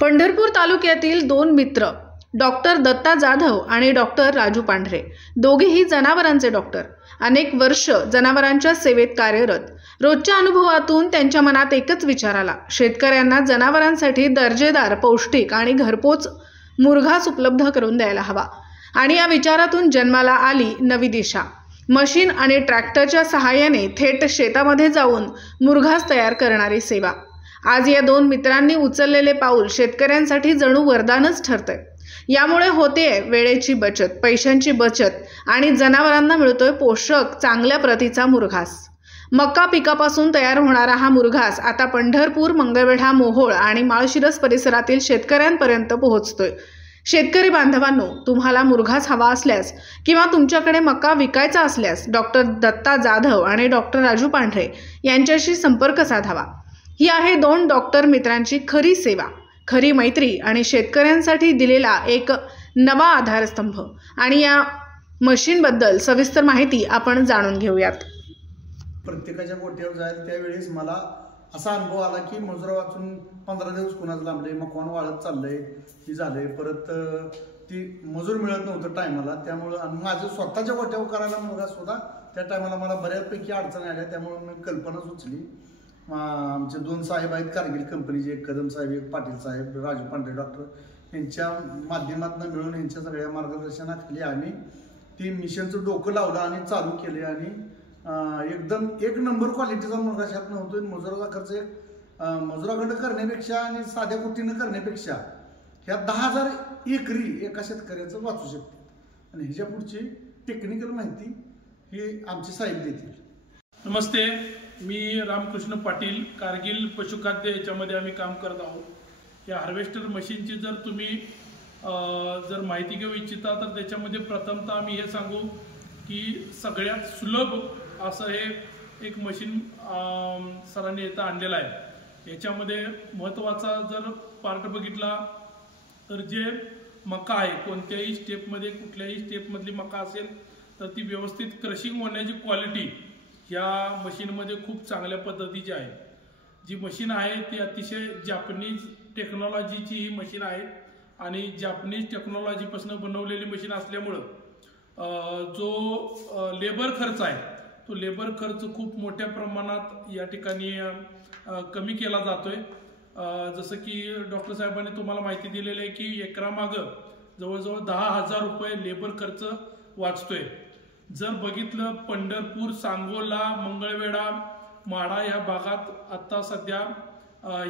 पंढरपूर तालुक्यातील दोन मित्र डॉक्टर दत्ता जाधव आणि डॉक्टर राजू पांढरे दोघेही जनावरांचे डॉक्टर अनेक वर्ष जनावरांच्या सेवेत कार्यरत. रोजच्या अनुभवातून त्यांच्या मनात एकच विचार आला, शेतकऱ्यांना जनावरांसाठी दर्जेदार, पौष्टिक आणि घरपोच मुरघास उपलब्ध करून द्यायला हवा. आणि या विचारातून जन्माला आली नवी दिशा. मशीन आणि ट्रॅक्टरच्या सहाय्याने थेट शेतामध्ये जाऊन मुरघास तयार करणारी सेवा. आज या दोन मित्रांनी उचललेले पाऊल शेतकऱ्यांसाठी जणू वरदानच ठरतंय. यामुळे होतेय वेळेची बचत, पैशांची बचत आणि जनावरांना मिळतोय पोषक चांगल्या प्रतीचा मुरघास. मका पिकापासून तयार होणारा हा मुरघास आता पंढरपूर, मंगळवेढा, मोहोळ आणि माळशिरस परिसरातील शेतकऱ्यांपर्यंत पोहोचतोय. शेतकरी बांधवांनो, तुम्हाला मुरघास हवा असल्यास किंवा तुमच्याकडे मका विकायचा असल्यास डॉक्टर दत्ता जाधव आणि डॉक्टर राजू पांढरे यांच्याशी संपर्क साधावा. ही आहे दोन डॉक्टर मित्रांची खरी सेवा, खरी मैत्री आणि शेतकऱ्यांसाठी दिलेला एक नवा आधारस्तंभ. आणि या मशीनबद्दल सविस्तर माहिती आपण जाणून घेऊयात. प्रत्येकाच्या गोट्यावर जाईल त्यावेळेस मला असा अनुभव आला की मजुरा वाचून 15 दिवस कुणाच लांबले, मकवान वाळत चाललंय, ही झालंय, परत ती मजूर मिळत नव्हतं टायमाला. त्यामुळं आणि माझं स्वतःच्या गोट्यावर करायला मुलगा सुद्धा त्या टायमाला मला बऱ्यापैकी अडचणी आल्या. त्यामुळे मी कल्पना सुचली. आमचे दोन साहेब आहेत कारगिल कंपनीचे, एक कदम साहेब, एक पाटील साहेब, राजू पांढरे डॉक्टर, यांच्या माध्यमातून मिळून यांच्या सगळ्या मार्गदर्शनाखाली आम्ही ती मिशनचं डोकं लावलं आणि चालू केले. आणि एकदम एक नंबर क्वालिटीचा मुलगा शात नव्हतो. मजुराचा खर्च मजुराकडं करण्यापेक्षा आणि साध्या कुटीनं करण्यापेक्षा ह्या 10,000 एकरी एका शेतकऱ्याचं वाचू शकते. आणि ह्याच्या पुढची टेक्निकल माहिती ही आमचे साहेब देतील. नमस्ते, मी रामकृष्ण पाटील, कारगिल पशुखाद्य याच्यामध्ये आम्ही काम करत आहोत. या हार्वेस्टर मशीनची जर तुम्ही जर माहिती घेऊ इच्छिता तर त्याच्यामध्ये प्रथमतः आम्ही हे सांगू की सगळ्यात सुलभ असं हे एक मशीन सरांनी इथं आणलेलं आहे. याच्यामध्ये महत्त्वाचा जर पार्ट बघितला तर जे मका आहे, कोणत्याही स्टेपमध्ये कुठल्याही स्टेपमधली मका असेल तर ती व्यवस्थित क्रशिंग होण्याची क्वालिटी या मशीनमध्ये खूप चांगल्या पद्धतीची आहे. जी मशीन आहे ती अतिशय जापनीज टेक्नॉलॉजीची ही मशीन आहे आणि जापनीज टेक्नॉलॉजीपासून बनवलेली मशीन असल्यामुळं जो लेबर खर्च आहे तो लेबर खर्च खूप मोठ्या प्रमाणात या ठिकाणी कमी केला जातोय. जसं की डॉक्टर साहेबांनी तुम्हाला माहिती दिलेली आहे की एकरामागं जवळजवळ 10,000 रुपये लेबर खर्च वाचतोय. जर बघितलं पंढरपूर, सांगोला, मंगळवेढा, माढा या भागात आता सध्या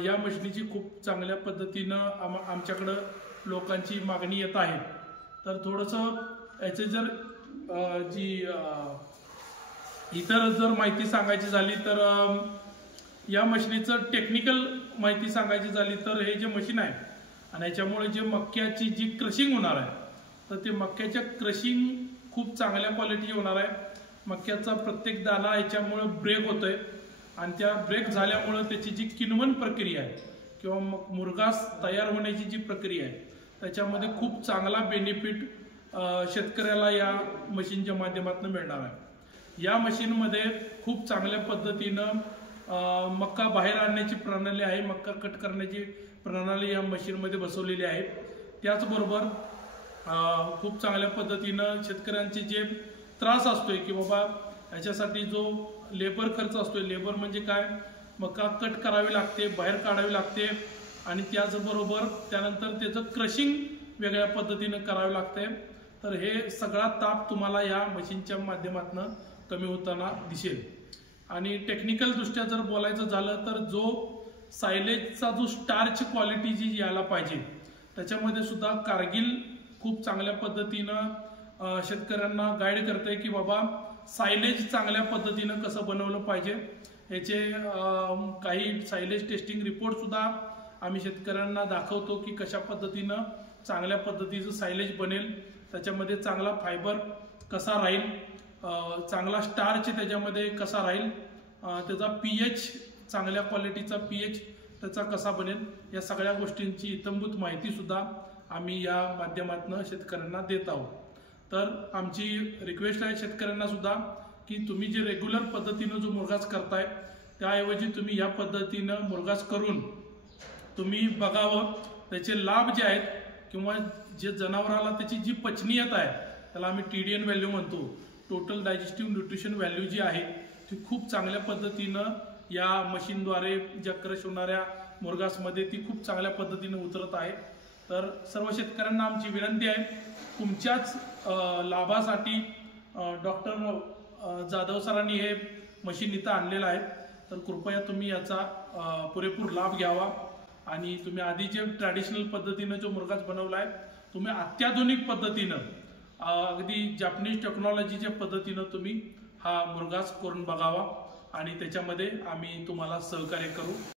या मशिनीची खूप चांगल्या पद्धतीनं आमच्याकडं लोकांची मागणी येत आहे. तर थोडंसं याचे जर जी इतर जर माहिती सांगायची झाली तर या मशिनीचं टेक्निकल माहिती सांगायची झाली तर हे जे मशीन आहे आणि याच्यामुळे जे मक्याची जी क्रशिंग होणार आहे तर ते मक्याच्या क्रशिंग खूप चांगल्या क्वालिटीची होणार आहे. मक्याचा प्रत्येक दाना याच्यामुळे ब्रेक होतोय आणि त्या ब्रेक झाल्यामुळं त्याची जी किण्वन प्रक्रिया आहे किंवा मुरघास तयार होण्याची जी प्रक्रिया आहे त्याच्यामध्ये खूप चांगला बेनिफिट शेतकऱ्याला या मशीनच्या माध्यमातून मिळणार आहे. या मशीनमध्ये खूप चांगल्या पद्धतीनं मका बाहेर आणण्याची प्रणाली आहे, मका कट करण्याची प्रणाली या मशीनमध्ये बसवलेली आहे. त्याचबरोबर खूप चांगल्या पद्धतीनं शेतकऱ्यांचे जे त्रास असतोय की बाबा याच्यासाठी जो लेबर खर्च असतोय, लेबर म्हणजे काय, मका कट करावी लागते, बाहेर काढावी लागते आणि त्याचबरोबर त्यानंतर त्याचं क्रशिंग वेगळ्या पद्धतीनं करावे लागते. तर हे सगळा ताप तुम्हाला या मशीनच्या माध्यमातून कमी होताना दिसेल. आणि टेक्निकल दृष्ट्या जर बोलायचं झालं तर जो सायलेजचा जो स्टार्च क्वालिटी जी यायला पाहिजे त्याच्यामध्ये सुद्धा कारगिल खूप चांगल्या पद्धतीनं शेतकऱ्यांना गाईड करते की बाबा सायलेज चांगल्या पद्धतीनं कसं बनवलं पाहिजे. याचे काही सायलेज टेस्टिंग रिपोर्ट सुद्धा आम्ही शेतकऱ्यांना दाखवतो की कशा पद्धतीनं चांगल्या पद्धतीचं सायलेज बनेल, त्याच्यामध्ये चांगला फायबर कसा राहील, चांगला स्टार्च त्याच्यामध्ये कसा राहील, त्याचा पीएच, चांगल्या क्वालिटीचा पीएच त्याचा कसा बनेल, या सगळ्या गोष्टींची इत्थंभूत माहिती सुद्धा आम्ही या माध्यमातून शेतकऱ्यांना देत आहोत. तर आमची रिक्वेस्ट आहे शेतकऱ्यांना सुद्धा की तुम्ही जे रेग्युलर पद्धतीनं जो मुरघास करताय त्याऐवजी तुम्ही या पद्धतीनं मुरघास करून तुम्ही बघावं त्याचे लाभ जे आहेत किंवा जे जनावराला त्याची जी पचनीयता आहे त्याला आम्ही TDN व्हॅल्यू म्हणतो, टोटल डायजेस्टिव्ह न्यूट्रिशन व्हॅल्यू जी आहे ती खूप चांगल्या पद्धतीनं या मशीनद्वारे ज्या क्रश होणाऱ्या मुरघासमध्ये ती खूप चांगल्या पद्धतीने उतरत आहे. तर सर्व शेतकऱ्यांना आमची विनंती आहे, तुमच्याच लाभासाठी डॉक्टर जाधव सरांनी हे मशीन इथं आणलेलं आहे. तर कृपया तुम्ही याचा पुरेपूर लाभ घ्यावा आणि तुम्ही आधी जे ट्रॅडिशनल पद्धतीनं जो मुरघास बनवला आहे तुम्ही अत्याधुनिक पद्धतीनं अगदी जॅपनीज टेक्नॉलॉजीच्या पद्धतीनं तुम्ही हा मुरघास करून बघावा आणि त्याच्यामध्ये आम्ही तुम्हाला सहकार्य करू.